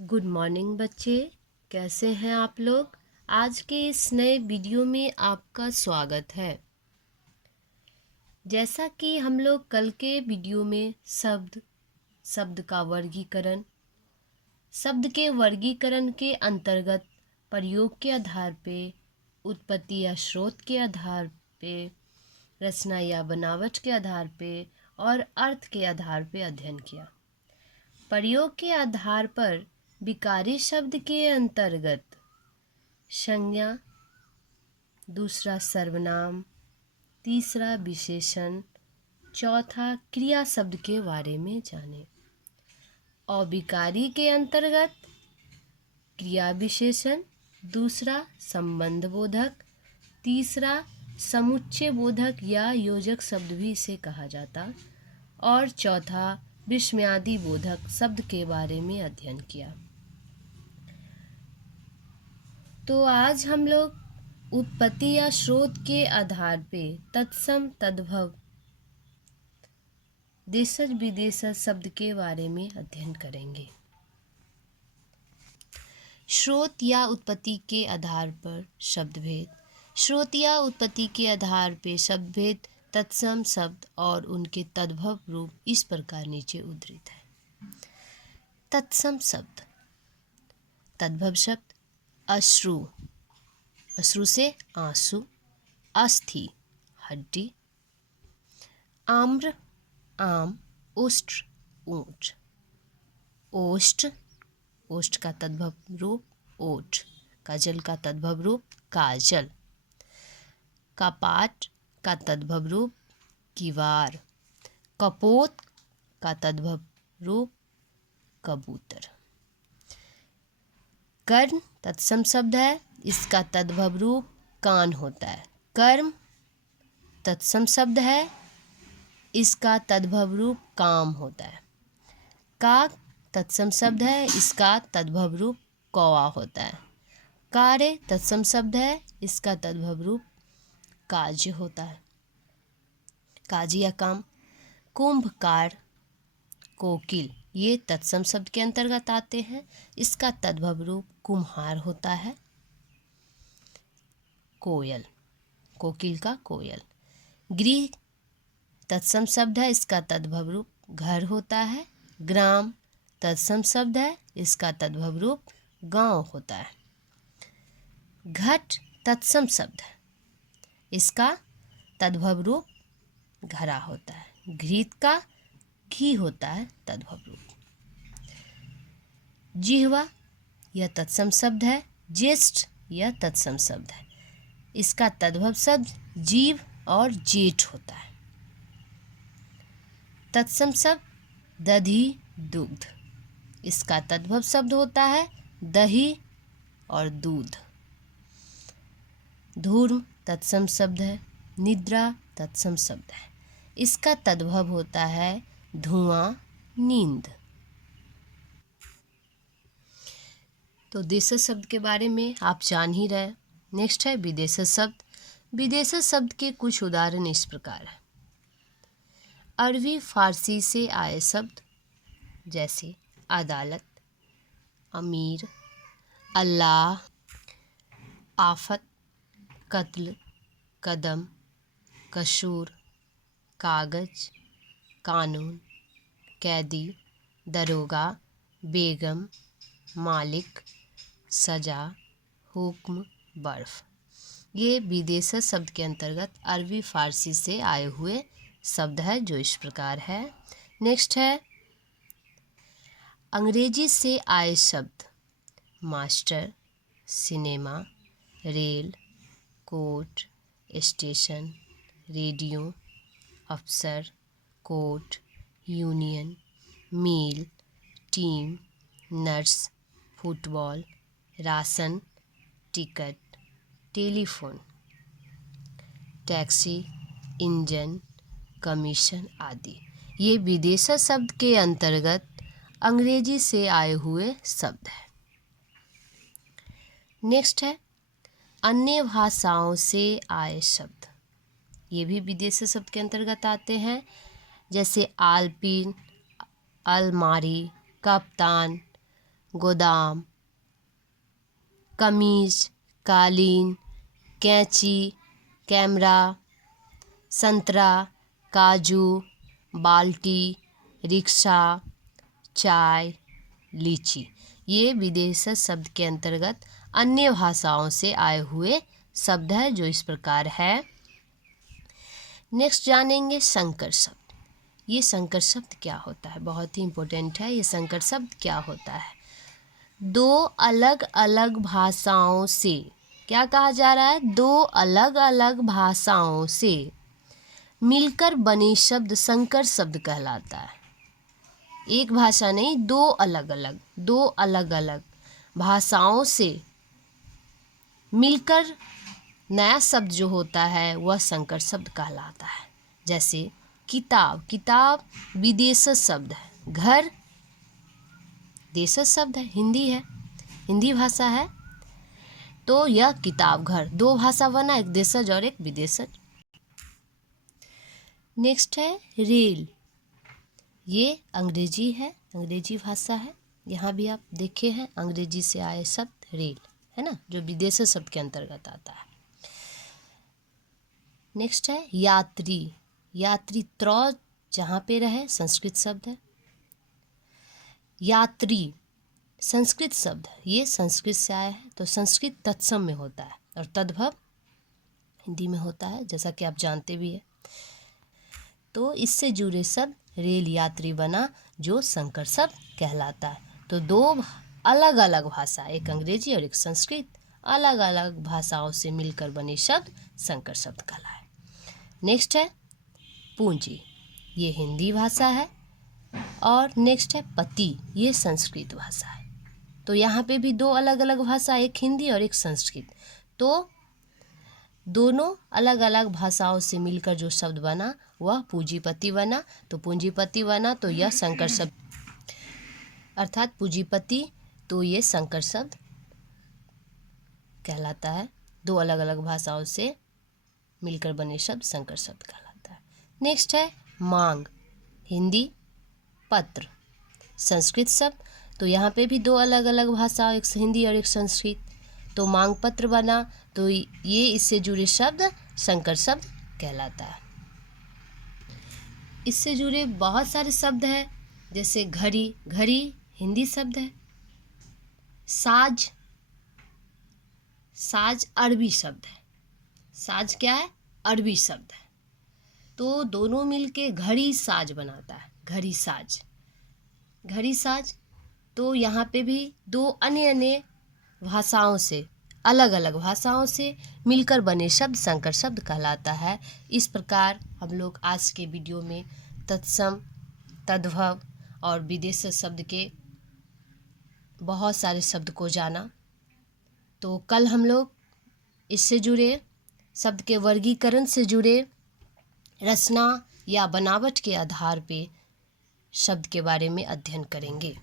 Good morning बच्चे, कैसे हैं आप लोग। आज के इस नए वीडियो में आपका स्वागत है। जैसा कि हम लोग कल के वीडियो में शब्द का वर्गीकरण, शब्द के वर्गीकरण के अंतर्गत प्रयोग के आधार पे, उत्पत्ति या स्रोत के आधार पे, रचना या बनावट के आधार पे और अर्थ के आधार पे अध्ययन किया। प्रयोग के आधार पर विकारी शब्द के अंतर्गत संज्ञा, दूसरा सर्वनाम, तीसरा विशेषण, चौथा क्रिया शब्द के बारे में जाने। अविकारी के अंतर्गत क्रिया विशेषण, दूसरा संबंध बोधक, तीसरा समुच्चय बोधक या योजक शब्द भी इसे कहा जाता, और चौथा विस्मयादि बोधक शब्द के बारे में अध्ययन किया। तो आज हम लोग उत्पत्ति या स्रोत के आधार पे तत्सम तद्भव देशज विदेशज शब्द के बारे में अध्ययन करेंगे। स्रोत या उत्पत्ति के आधार पर शब्दभेद। स्रोत या उत्पत्ति के आधार पे शब्दभेद तत्सम शब्द और उनके तद्भव रूप इस प्रकार नीचे उद्धृत है। तत्सम शब्द। तद्भव शब्द अश्रु, अश्रु से आंसू, अस्थि हड्डी, आम्र आम, ओष्ट्र ऊंट, ओष्ठ, ओष्ठ का तद्भव रूप ओठ, काजल का तद्भव रूप काजल, कपाट का तद्भव रूप किवार, कपोत का तद्भव रूप कबूतर। कर्ण तत्सम शब्द है, इसका तद्भव रूप कान होता है। कर्म तत्सम शब्द है, इसका तद्भव रूप काम होता है। काक तत्सम शब्द है, इसका तद्भव रूप कौवा होता है। कार्य तत्सम शब्द है, इसका तद्भव रूप कार्य होता है, कार्य या काम। कुंभकार, कोकिल ये तत्सम शब्द के अंतर्गत आते हैं, इसका तद्भव रूप कुम्हार होता है। कोयल, कोकिल का कोयल। गृह तत्सम शब्द है, इसका तद्भव रूप घर होता है। ग्राम तत्सम शब्द है, इसका तद्भव रूप गांव होता है। घट तत्सम शब्द है, इसका तद्भव रूप घड़ा होता है। घृत का घी होता है तद्भव रूप। जिह्वा यह तत्सम शब्द है। ज्येष्ठ यह तत्सम शब्द है, इसका तद्भव शब्द जीव और जेठ होता है। तत्सम शब्द दधि दुग्ध, इसका तद्भव शब्द होता है दही और दूध। धूर्म तत्सम शब्द है। निद्रा तत्सम शब्द है, इसका तद्भव होता है धुआं नींद। तो देशज शब्द के बारे में आप जान ही रहे। नेक्स्ट है विदेशज शब्द। विदेशज शब्द के कुछ उदाहरण इस प्रकार है। अरबी फारसी से आए शब्द जैसे अदालत, अमीर, अल्लाह, आफत, कत्ल, कदम, कसूर, कागज, कानून, कैदी, दरोगा, बेगम, मालिक, सजा, हुक्म, बर्फ। ये विदेशज शब्द के अंतर्गत अरबी फारसी से आए हुए शब्द है जो इस प्रकार है। नेक्स्ट है अंग्रेजी से आए शब्द master, cinema, rail, court, station, radio, अफसर, court, union, mile, team, nurse, football, ration, ticket, telephone, taxi, engine, commission आदि। ये विदेशज शब्द के अंतर्गत अंग्रेजी से आए हुए शब्द हैं। नेक्स्ट है अन्य भाषाओं से आए शब्द। ये भी विदेशी शब्द के अंतर्गत आते हैं, जैसे आलपीन, अलमारी, कप्तान, गोदाम, कमीज, कालीन, कैंची, कैमरा, संतरा, काजू, बाल्टी, रिक्शा, चाय, लीची। ये विदेशी शब्द के अंतर्गत अन्य भाषाओं से आए हुए शब्द है जो इस प्रकार है। नेक्स्ट जानेंगे संकर शब्द। ये संकर शब्द क्या होता है, बहुत ही इम्पोर्टेंट है। ये संकर शब्द क्या होता है? दो अलग अलग भाषाओं से, क्या कहा जा रहा है? दो अलग अलग भाषाओं से मिलकर बने शब्द संकर शब्द कहलाता है। एक भाषा नहीं, दो अलग अलग भाषाओं से मिलकर नया शब्द जो होता है वह संकर शब्द कहलाता है। जैसे किताब, किताब विदेशी शब्द है। घर देशी शब्द है, हिंदी भाषा है। तो यह किताब घर, दो भाषा बना, एक देशज और एक विदेशज। नेक्स्ट है रेल। ये अंग्रेजी है, अंग्रेजी भाषा है। यहाँ भी आप देखे हैं अंग्रेजी से आए शब्द रेल, है ना, जो विदेशी शब्द के अंतर्गत आता है। नेक्स्ट है यात्री। यात्री त्र जहाँ पे रहे संस्कृत शब्द है। यात्री संस्कृत शब्द है, ये संस्कृत से आया है। तो संस्कृत तत्सम में होता है और तद्भव हिंदी में होता है, जैसा कि आप जानते भी हैं। तो इससे जुड़े शब्द रेल यात्री बना, जो संकर शब्द कहलाता है। तो दो अलग अलग भाषा, एक अंग्रेजी और एक संस्कृत, अलग अलग भाषाओं से मिलकर बने शब्द संकर शब्द कहलाए। नेक्स्ट है पूंजी। ये हिंदी भाषा है। और नेक्स्ट है पति, ये संस्कृत भाषा है। तो यहाँ पे भी दो अलग अलग भाषा, एक हिंदी और एक संस्कृत। तो दोनों अलग अलग भाषाओं से मिलकर जो शब्द बना वह पूंजीपति बना। तो पूंजीपति बना तो यह संकर शब्द, अर्थात पूंजीपति, तो ये संकर शब्द कहलाता है। दो अलग अलग भाषाओं से मिलकर बने शब्द संकर शब्द कहलाता है। नेक्स्ट है मांग। हिंदी, पत्र संस्कृत शब्द। तो यहाँ पे भी दो अलग अलग भाषा, एक हिंदी और एक संस्कृत। तो मांग पत्र बना, तो ये इससे जुड़े शब्द संकर शब्द कहलाता है। इससे जुड़े बहुत सारे शब्द हैं, जैसे घड़ी, घड़ी हिंदी शब्द है। साज, साज अरबी शब्द है। साज क्या है? अरबी शब्द है। तो दोनों मिलके घड़ी साज बनाता है, घड़ी साज, घड़ी साज। तो यहाँ पे भी दो अन्य भाषाओं से, अलग अलग भाषाओं से मिलकर बने शब्द संकर शब्द कहलाता है। इस प्रकार हम लोग आज के वीडियो में तत्सम, तद्भव और विदेशी शब्द के बहुत सारे शब्द को जाना। तो कल हम लोग इससे जुड़े शब्द के वर्गीकरण से जुड़े रचना या बनावट के आधार पे शब्द के बारे में अध्ययन करेंगे।